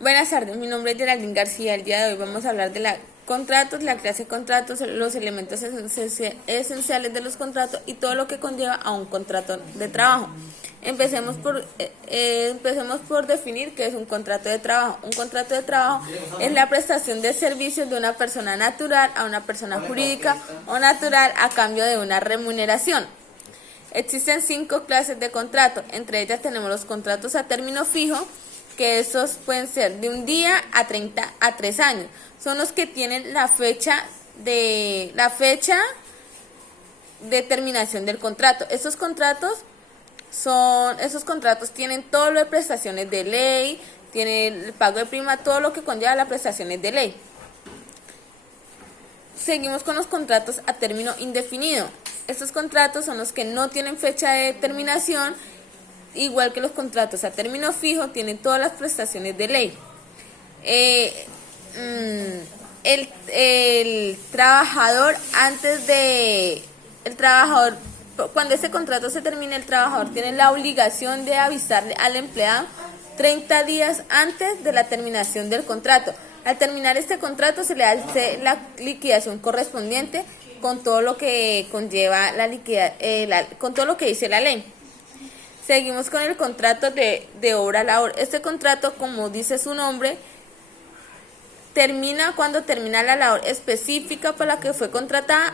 Buenas tardes, mi nombre es Geraldine García. El día de hoy vamos a hablar de la contratos, la clase de contratos, los elementos esenciales de los contratos y todo lo que conlleva a un contrato de trabajo. Empecemos por definir qué es un contrato de trabajo. Un contrato de trabajo es la prestación de servicios de una persona natural a una persona jurídica o natural a cambio de una remuneración. Existen 5 clases de contrato, entre ellas tenemos los contratos a término fijo, que esos pueden ser de un día a 30 a 3 años. Son los que tienen la fecha de terminación del contrato. Esos contratos tienen todo lo de prestaciones de ley, tienen el pago de prima, todo lo que conlleva las prestaciones de ley. Seguimos con los contratos a término indefinido. Estos contratos son los que no tienen fecha de terminación, igual que los contratos a término fijo, tienen todas las prestaciones de ley. El trabajador cuando ese contrato se termine, el trabajador tiene la obligación de avisarle al empleado 30 días antes de la terminación del contrato. Al terminar este contrato se le hace la liquidación correspondiente con todo lo que conlleva con todo lo que dice la ley. Seguimos con el contrato de obra labor. Este contrato, como dice su nombre, termina cuando termina la labor específica para la que fue contratada.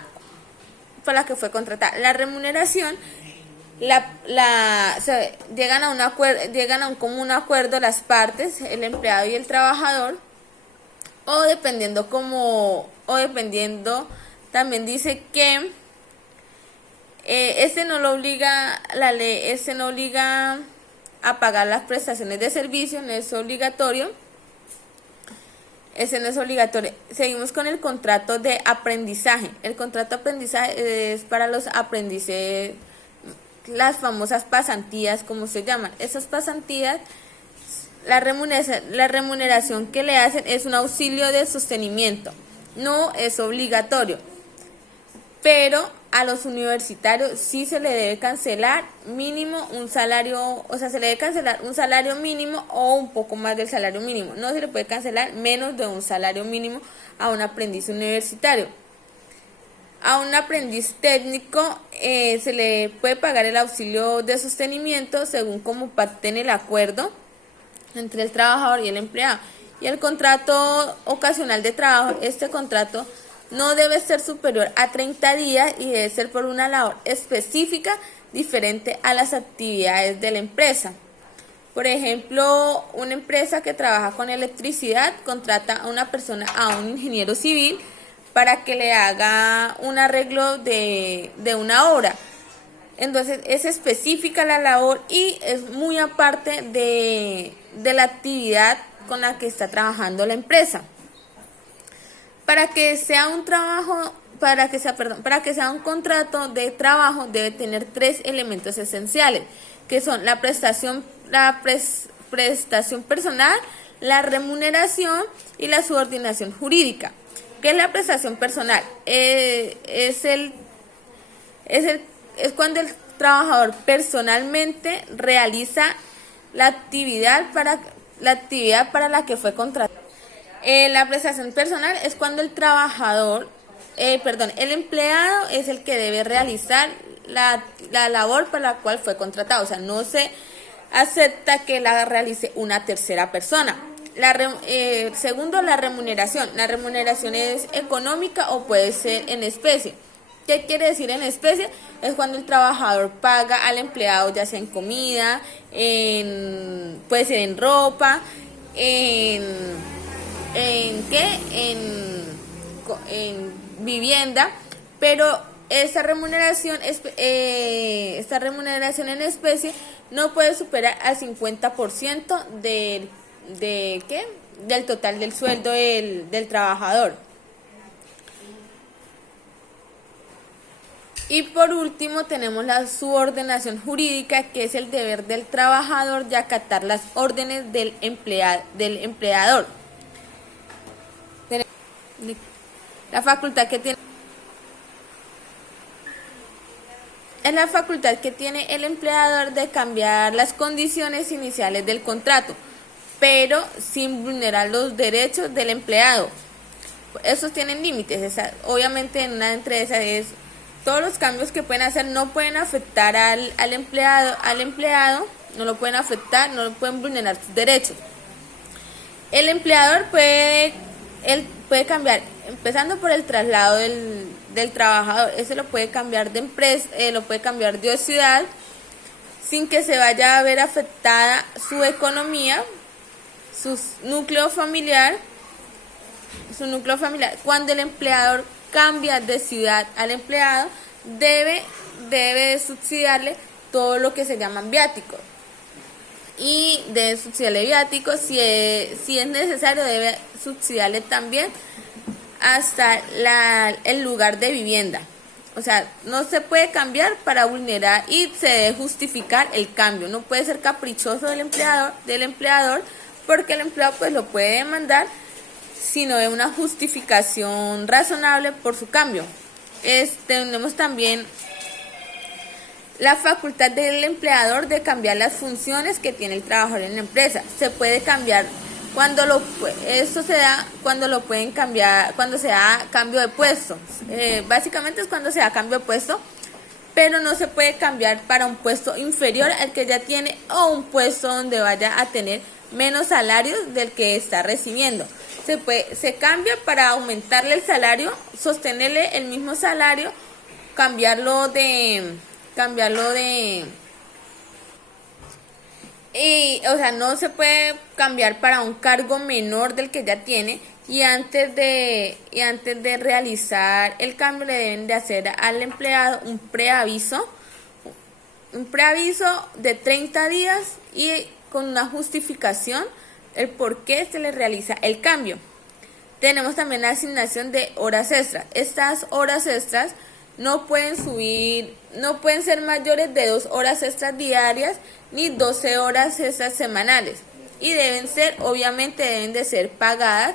La remuneración llegan a un común acuerdo las partes, el empleado y el trabajador, o dependiendo también dice que la ley no obliga a pagar las prestaciones de servicio, no es obligatorio. Seguimos con el contrato de aprendizaje. El contrato de aprendizaje es para los aprendices, las famosas pasantías, como se llaman. Esas pasantías, la remuneración que le hacen es un auxilio de sostenimiento. No es obligatorio, pero a los universitarios sí se le debe cancelar mínimo un salario, se le debe cancelar un salario mínimo o un poco más del salario mínimo. No se le puede cancelar menos de un salario mínimo a un aprendiz universitario. A un aprendiz técnico se le puede pagar el auxilio de sostenimiento según como parte en el acuerdo entre el trabajador y el empleado. Y el contrato ocasional de trabajo, este contrato no debe ser superior a 30 días y debe ser por una labor específica diferente a las actividades de la empresa. Por ejemplo, una empresa que trabaja con electricidad contrata a una persona, a un ingeniero civil, para que le haga un arreglo de una obra. Entonces es específica la labor y es muy aparte de la actividad con la que está trabajando la empresa. Para que sea un contrato de trabajo debe tener 3 elementos esenciales, que son la prestación personal, la remuneración y la subordinación jurídica. ¿Qué es la prestación personal? Es cuando el trabajador personalmente realiza la actividad para la que fue contratado. La prestación personal es cuando el empleado es el que debe realizar la labor para la cual fue contratado. O sea, no se acepta que la realice una tercera persona. Segundo, la remuneración. La remuneración es económica o puede ser en especie. ¿Qué quiere decir en especie? Es cuando el trabajador paga al empleado, ya sea en comida, puede ser en ropa, en vivienda, pero esta remuneración en especie no puede superar al 50% del total del sueldo del trabajador. Y por último tenemos la subordinación jurídica, que es el deber del trabajador de acatar las órdenes del empleador. La facultad que tiene es la facultad que tiene el empleador de cambiar las condiciones iniciales del contrato, pero sin vulnerar los derechos del empleado. Esos tienen límites, obviamente entre esas es todos los cambios que pueden hacer no pueden afectar al empleado, no lo pueden afectar, no lo pueden vulnerar sus derechos. El empleador puede cambiar, empezando por el traslado del trabajador, ese lo puede cambiar de empresa, lo puede cambiar de ciudad, sin que se vaya a ver afectada su economía, su núcleo familiar. Cuando el empleador cambia de ciudad al empleado, debe subsidiarle todo lo que se llaman viáticos. Y debe subsidiarle viáticos, si es necesario, debe subsidiarle también hasta el lugar de vivienda. O sea, no se puede cambiar para vulnerar y se debe justificar el cambio. No puede ser caprichoso del empleador, porque el empleado pues lo puede demandar si no hay una justificación razonable por su cambio. Tenemos también la facultad del empleador de cambiar las funciones que tiene el trabajador en la empresa. Se puede cambiar esto se da cuando lo pueden cambiar, cuando se da cambio de puesto. Básicamente es cuando se da cambio de puesto, pero no se puede cambiar para un puesto inferior al que ya tiene o un puesto donde vaya a tener menos salarios del que está recibiendo. Se cambia para aumentarle el salario, sostenerle el mismo salario, cambiarlo de o sea, no se puede cambiar para un cargo menor del que ya tiene, y antes de realizar el cambio le deben de hacer al empleado un preaviso de 30 días y con una justificación el por qué se le realiza el cambio. Tenemos también la asignación de horas extras. Estas horas extras no pueden ser mayores de 2 horas extras diarias ni 12 horas extras semanales, y deben de ser pagadas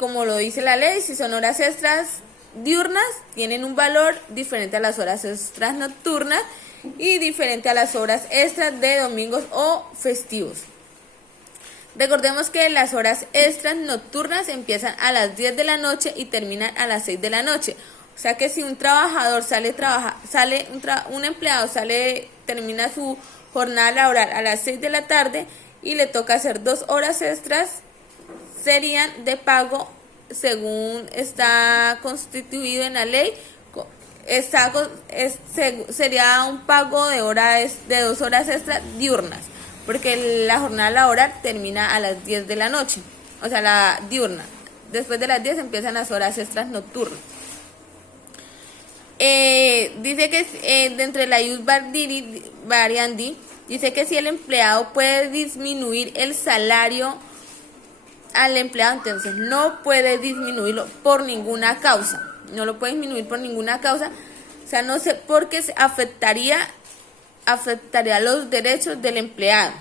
como lo dice la ley. Si son horas extras diurnas, tienen un valor diferente a las horas extras nocturnas y diferente a las horas extras de domingos o festivos. Recordemos que las horas extras nocturnas empiezan a las 10 de la noche y terminan a las 6 de la noche. O sea que si un trabajador un empleado termina su jornada laboral a las 6 de la tarde y le toca hacer 2 horas extras, serían de pago según está constituido en la ley. Sería un pago de 2 horas extras diurnas, porque la jornada laboral termina a las 10 de la noche, o sea, la diurna. Después de las 10 empiezan las horas extras nocturnas. Dice que dentro de la ius variandi, dice que si el empleado puede disminuir el salario al empleado, entonces no puede disminuirlo por ninguna causa. No lo puede disminuir por ninguna causa. O sea, no sé por qué afectaría los derechos del empleado.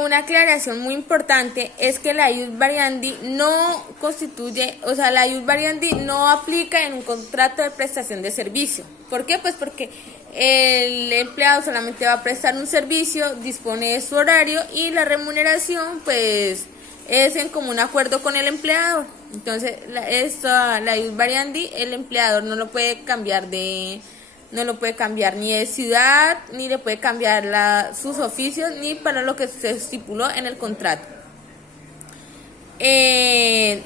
Una aclaración muy importante es que la ius variandi no constituye, o sea, la ius variandi no aplica en un contrato de prestación de servicio. ¿Por qué? Pues porque el empleado solamente va a prestar un servicio, dispone de su horario y la remuneración pues es en común acuerdo con el empleador. Entonces la ius variandi el empleador no lo puede cambiar ni de ciudad, ni le puede cambiar sus oficios, ni para lo que se estipuló en el contrato. El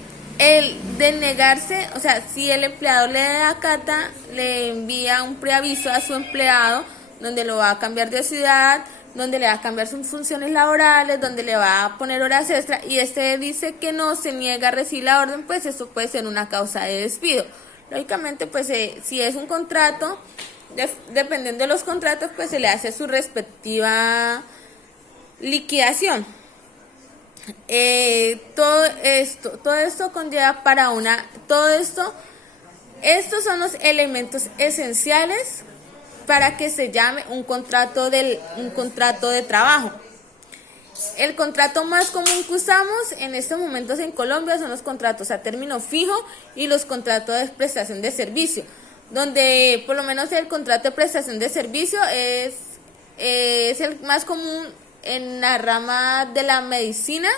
denegarse, o sea, si el empleador le acata, le envía un preaviso a su empleado donde lo va a cambiar de ciudad, donde le va a cambiar sus funciones laborales, donde le va a poner horas extra, y dice que no, se niega a recibir la orden, pues esto puede ser una causa de despido. Lógicamente, pues si es un contrato, dependiendo de los contratos, pues se le hace su respectiva liquidación. Todo esto conlleva estos son los elementos esenciales para que se llame un contrato de trabajo. El contrato más común que usamos en estos momentos en Colombia son los contratos a término fijo y los contratos de prestación de servicio, donde por lo menos el contrato de prestación de servicio es el más común en la rama de la medicina,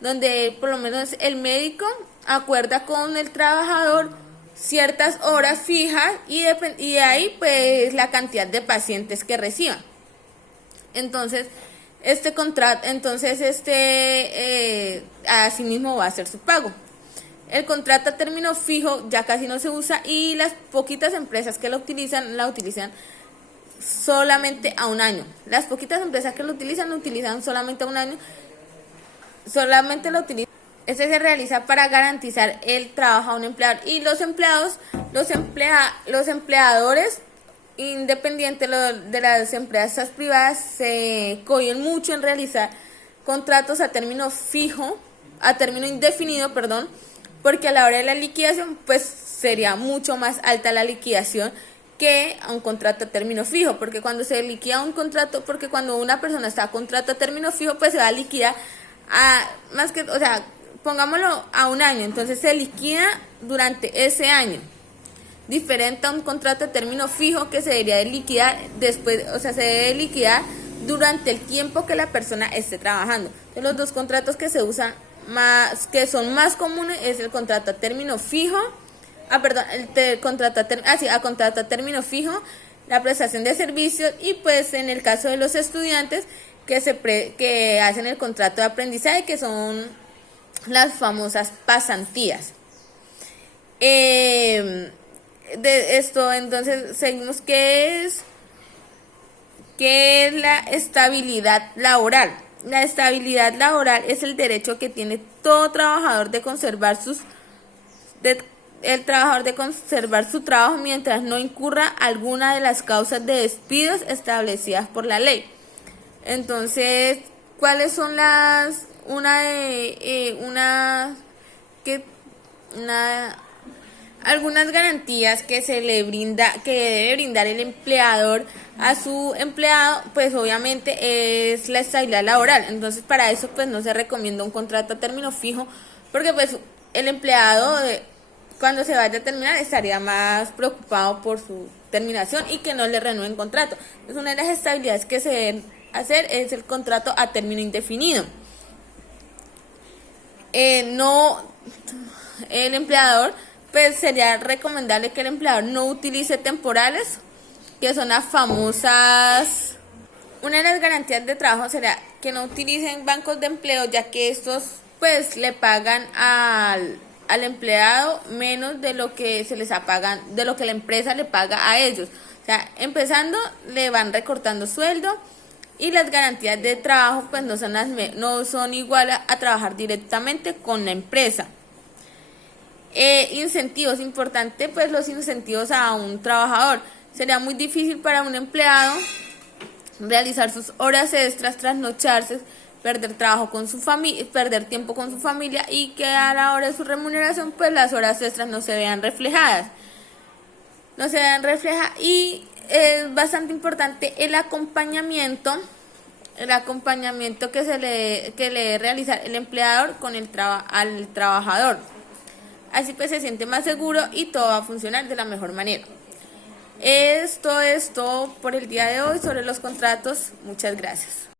donde por lo menos el médico acuerda con el trabajador ciertas horas fijas y de ahí pues la cantidad de pacientes que reciban. Entonces, este contrato, así mismo va a ser su pago. El contrato a término fijo ya casi no se usa y las poquitas empresas que la utilizan solamente a un año. Las poquitas empresas que lo utilizan solamente a un año. Solamente lo utilizan. Este se realiza para garantizar el trabajo a un empleador y los empleadores independientes de las empresas privadas se cohíben mucho en realizar contratos a término indefinido, porque a la hora de la liquidación pues sería mucho más alta la liquidación que a un contrato a término fijo, porque cuando se liquida un contrato, porque cuando una persona está a contrato a término fijo pues se va a liquidar pongámoslo a un año, entonces se liquida durante ese año, diferente a un contrato a término fijo que se debería de liquidar después, se debe liquidar durante el tiempo que la persona esté trabajando. Entonces, los dos contratos que se usan que son más comunes es el contrato a término fijo, contrato a término fijo, la prestación de servicios y pues en el caso de los estudiantes que hacen el contrato de aprendizaje, que son las famosas pasantías. De esto, entonces, seguimos ¿qué es la estabilidad laboral? La estabilidad laboral es el derecho que tiene todo trabajador de conservar su trabajo mientras no incurra alguna de las causas de despidos establecidas por la ley. Entonces, ¿cuáles son algunas garantías que debe brindar el empleador a su empleado? Pues obviamente es la estabilidad laboral. Entonces, para eso pues no se recomienda un contrato a término fijo, porque pues el empleado cuando se vaya a terminar estaría más preocupado por su terminación y que no le renueven contrato. Entonces, una de las estabilidades que se deben hacer es el contrato a término indefinido. El empleador, pues sería recomendable que el empleador no utilice temporales, que son las famosas. Una de las garantías de trabajo sería que no utilicen bancos de empleo, ya que estos pues le pagan al empleado menos de lo que de lo que la empresa le paga a ellos. O sea, empezando le van recortando sueldo y las garantías de trabajo pues no son iguales a trabajar directamente con la empresa. Incentivos, importante pues los incentivos a un trabajador. Sería muy difícil para un empleado realizar sus horas extras, trasnocharse, perder tiempo con su familia y que a la hora de su remuneración pues las horas extras no se vean reflejadas. Y es bastante importante el acompañamiento que le debe realizar el empleador al trabajador. Así pues se siente más seguro y todo va a funcionar de la mejor manera. Esto es todo por el día de hoy sobre los contratos. Muchas gracias.